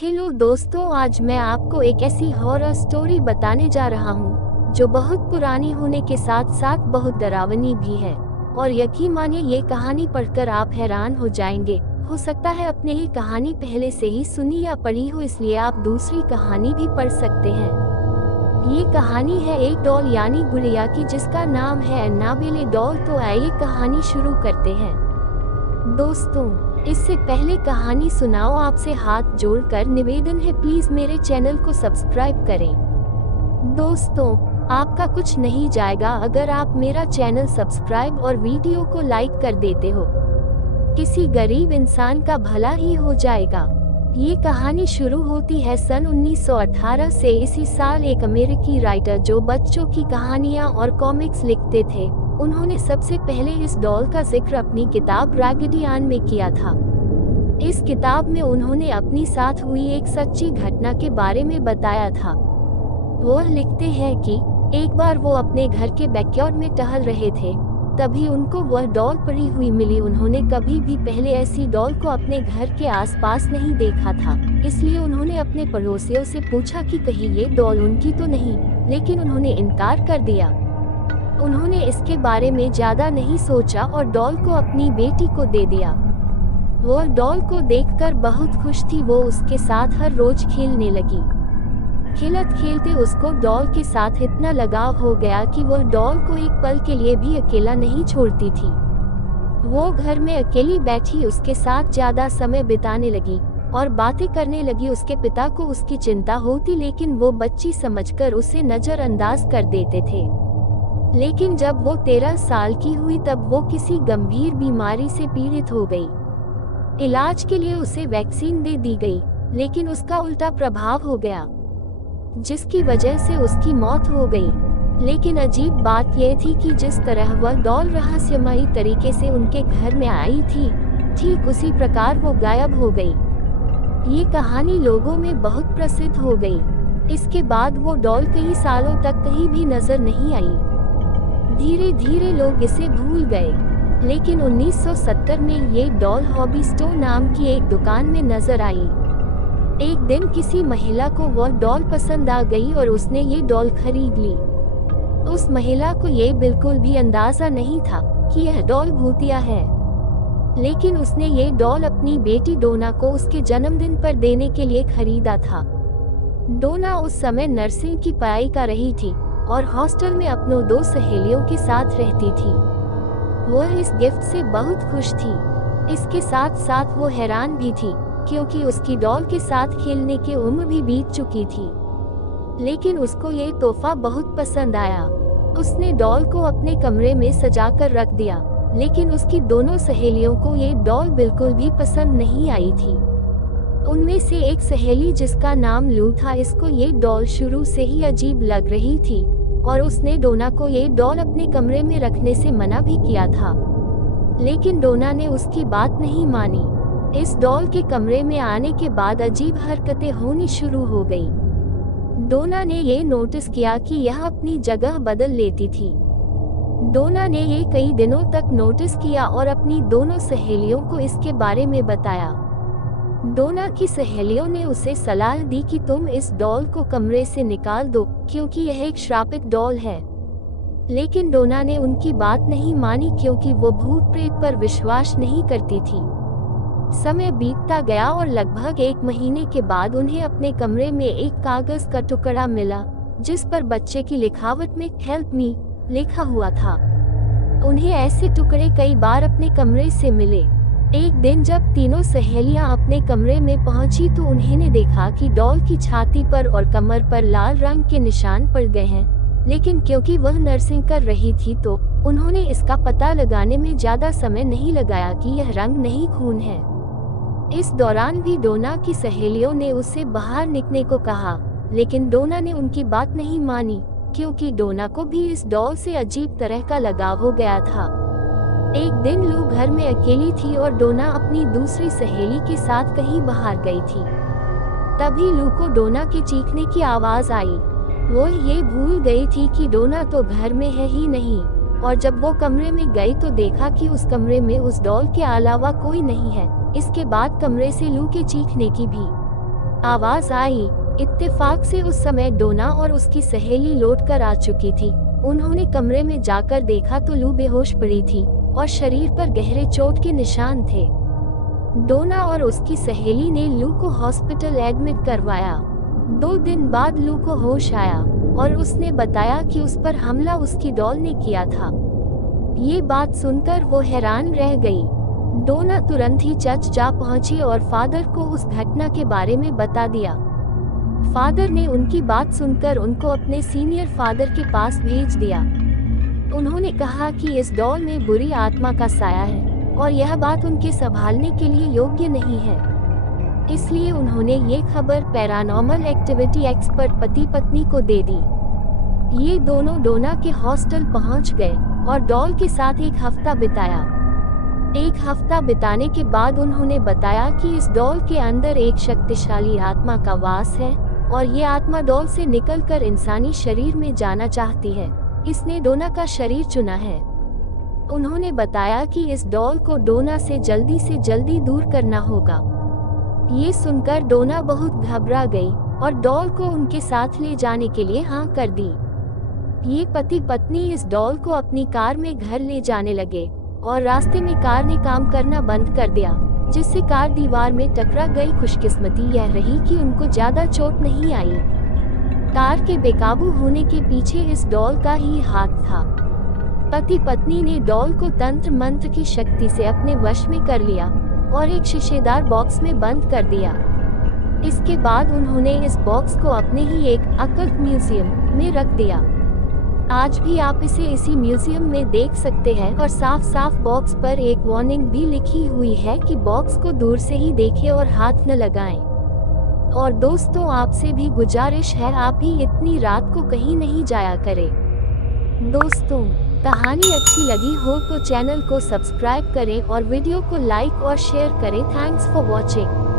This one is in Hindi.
हेलो दोस्तों, आज मैं आपको एक ऐसी हॉरर स्टोरी बताने जा रहा हूँ जो बहुत पुरानी होने के साथ साथ बहुत डरावनी भी है। और यकीन मानिए, ये कहानी पढ़कर आप हैरान हो जाएंगे। हो सकता है आपने ये कहानी पहले से ही सुनी या पढ़ी हो, इसलिए आप दूसरी कहानी भी पढ़ सकते हैं। ये कहानी है एक डॉल यानी गुड़िया की, जिसका नाम है एनाबेले डॉल। तो आइए कहानी शुरू करते हैं। दोस्तों, इससे पहले कहानी सुनाओ आपसे हाथ जोड़कर निवेदन है, प्लीज मेरे चैनल को सब्सक्राइब करें। दोस्तों, आपका कुछ नहीं जाएगा अगर आप मेरा चैनल सब्सक्राइब और वीडियो को लाइक कर देते हो। किसी गरीब इंसान का भला ही हो जाएगा। ये कहानी शुरू होती है सन 1918 से। इसी साल एक अमेरिकी राइटर जो बच्चों की कहानियां और कॉमिक्स लिखते थे, उन्होंने सबसे पहले इस डॉल का जिक्र अपनी किताब रैगडी एन में किया था। इस किताब में उन्होंने अपनी साथ हुई एक सच्ची घटना के बारे में बताया था। वो लिखते हैं कि एक बार वो अपने घर के बैकयार्ड में टहल रहे थे, तभी उनको वह डॉल पड़ी हुई मिली। उन्होंने कभी भी पहले ऐसी डॉल को अपने घर के आसपास नहीं देखा था, इसलिए उन्होंने अपने पड़ोसियों से पूछा कि कहीं ये डॉल उनकी तो नहीं, लेकिन उन्होंने इनकार कर दिया। उन्होंने इसके बारे में ज्यादा नहीं सोचा और डॉल को अपनी बेटी को दे दिया। वो डॉल को देखकर बहुत खुश थी। वो उसके साथ हर रोज खेलने लगी। खेलते खेलते उसको डॉल के साथ इतना लगाव हो गया कि वह डॉल को एक पल के लिए भी अकेला नहीं छोड़ती थी। वो घर में अकेली बैठी उसके साथ ज्यादा समय बिताने लगी और बातें करने लगी। उसके पिता को उसकी चिंता होती, लेकिन वो बच्ची समझकर उसे नजरअंदाज कर देते थे। लेकिन जब वो 13 साल की हुई तब वो किसी गंभीर बीमारी से पीड़ित हो गई। इलाज के लिए उसे वैक्सीन दे दी गई, लेकिन उसका उल्टा प्रभाव हो गया, जिसकी वजह से उसकी मौत हो गई। लेकिन अजीब बात यह थी कि जिस तरह वह डॉल रहस्यमयी तरीके से उनके घर में आई थी, ठीक उसी प्रकार वो गायब हो गई। ये कहानी लोगों में बहुत प्रसिद्ध हो गई। इसके बाद वो डॉल कई सालों तक कहीं भी नजर नहीं आई। धीरे धीरे लोग इसे भूल गए, लेकिन 1970 में ये डॉल हॉबी स्टोर नाम की एक दुकान में नजर आई। एक दिन किसी महिला को वह डॉल पसंद आ गई और उसने ये डॉल खरीद ली। उस महिला को ये बिल्कुल भी अंदाजा नहीं था कि यह डॉल भूतिया है, लेकिन उसने ये डॉल अपनी बेटी डोना को उसके जन्मदिन पर देने के लिए खरीदा था। डोना उस समय नर्सिंग की पढ़ाई कर रही थी और हॉस्टल में अपनों 2 सहेलियों के साथ रहती थी। वह इस गिफ्ट से बहुत खुश थी। इसके साथ साथ वो हैरान भी थी, क्योंकि उसकी डॉल के साथ खेलने की उम्र भी बीत चुकी थी। लेकिन उसको ये तोहफा बहुत पसंद आया। उसने डॉल को अपने कमरे में सजाकर रख दिया, लेकिन उसकी दोनों सहेलियों को ये डॉल बिल्कुल भी पसंद नहीं आई थी। उनमें से एक सहेली, जिसका नाम लू था, इसको ये डॉल शुरू से ही अजीब लग रही थी और उसने डोना को ये डॉल अपने कमरे में रखने से मना भी किया था, लेकिन डोना ने उसकी बात नहीं मानी। इस डॉल के कमरे में आने के बाद अजीब हरकतें होनी शुरू हो गई। डोना ने ये नोटिस किया कि यह अपनी जगह बदल लेती थी। डोना ने ये कई दिनों तक नोटिस किया और अपनी दोनों सहेलियों को इसके बारे में बताया। डोना की सहेलियों ने उसे सलाह दी कि तुम इस डॉल को कमरे से निकाल दो, क्योंकि यह एक श्रापित डॉल है। लेकिन डोना ने उनकी बात नहीं मानी, क्योंकि वो भूत प्रेत पर विश्वास नहीं करती थी। समय बीतता गया और लगभग 1 महीने के बाद उन्हें अपने कमरे में एक कागज का टुकड़ा मिला, जिस पर बच्चे की लिखावट में हेल्प मी लिखा हुआ था। उन्हें ऐसे टुकड़े कई बार अपने कमरे से मिले। एक दिन जब तीनों सहेलियां अपने कमरे में पहुंची तो उन्होंने देखा कि डॉल की छाती पर और कमर पर लाल रंग के निशान पड़ गए हैं, लेकिन क्योंकि वह नर्सिंग कर रही थी तो उन्होंने इसका पता लगाने में ज्यादा समय नहीं लगाया कि यह रंग नहीं, खून है। इस दौरान भी डोना की सहेलियों ने उससे बाहर निकलने को कहा, लेकिन डोना ने उनकी बात नहीं मानी, क्योंकि डोना को भी इस डॉल से अजीब तरह का लगाव हो गया था। एक दिन लू घर में अकेली थी और डोना अपनी दूसरी सहेली के साथ कहीं बाहर गई थी। तभी लू को डोना के चीखने की आवाज आई। वो ये भूल गई थी कि डोना तो घर में है ही नहीं, और जब वो कमरे में गई तो देखा कि उस कमरे में उस डॉल के अलावा कोई नहीं है। इसके बाद कमरे से लू के चीखने की भी आवाज आई। इत्तेफाक से उस समय डोना और उसकी सहेली लौट कर आ चुकी थी। उन्होंने कमरे में जाकर देखा तो लू बेहोश पड़ी थी और शरीर पर गहरे चोट के निशान थे। डोना और उसकी सहेली ने लू को हॉस्पिटल एडमिट करवाया। 2 दिन बाद लू को होश आया और उसने बताया कि उस पर हमला उसकी डॉल ने किया था। ये बात सुनकर वो हैरान रह गई। डोना तुरंत ही चर्च जा पहुंची और फादर को उस घटना के बारे में बता दिया। फादर ने उनकी बात सुनकर उनको अपने सीनियर फादर के पास भेज दिया। उन्होंने कहा कि इस डॉल में बुरी आत्मा का साया है और यह बात उनके संभालने के लिए योग्य नहीं है। इसलिए उन्होंने ये खबर पैरानॉर्मल एक्टिविटी एक्सपर्ट पति पत्नी को दे दी। ये दोनों डोना के हॉस्टल पहुंच गए और डॉल के साथ 1 हफ्ता बिताया। 1 हफ्ता बिताने के बाद उन्होंने बताया कि इस डॉल के अंदर एक शक्तिशाली आत्मा का वास है और ये आत्मा डॉल से निकलकर इंसानी शरीर में जाना चाहती है। इसने डोना का शरीर चुना है। उन्होंने बताया कि इस डॉल को डोना से जल्दी दूर करना होगा। ये सुनकर डोना बहुत घबरा गई और डॉल को उनके साथ ले जाने के लिए हाँ कर दी। ये पति पत्नी इस डॉल को अपनी कार में घर ले जाने लगे और रास्ते में कार ने काम करना बंद कर दिया, जिससे कार दीवार में टकरा गई। खुशकिस्मती यह रही कि उनको ज्यादा चोट नहीं आई। कार के बेकाबू होने के पीछे इस डॉल का ही हाथ था। पति पत्नी ने डॉल को तंत्र मंत्र की शक्ति से अपने वश में कर लिया और एक शीशेदार बॉक्स में बंद कर दिया। इसके बाद उन्होंने इस बॉक्स को अपने ही एक अकल्ट म्यूजियम में रख दिया। आज भी आप इसे इसी म्यूजियम में देख सकते हैं और साफ बॉक्स पर एक वार्निंग भी लिखी हुई है कि बॉक्स को दूर से ही देखें और हाथ न लगाएं। और दोस्तों, आपसे भी गुजारिश है, आप भी इतनी रात को कहीं नहीं जाया करें। दोस्तों, कहानी अच्छी लगी हो तो चैनल को सब्सक्राइब करें और वीडियो को लाइक और शेयर करें। Thanks for watching.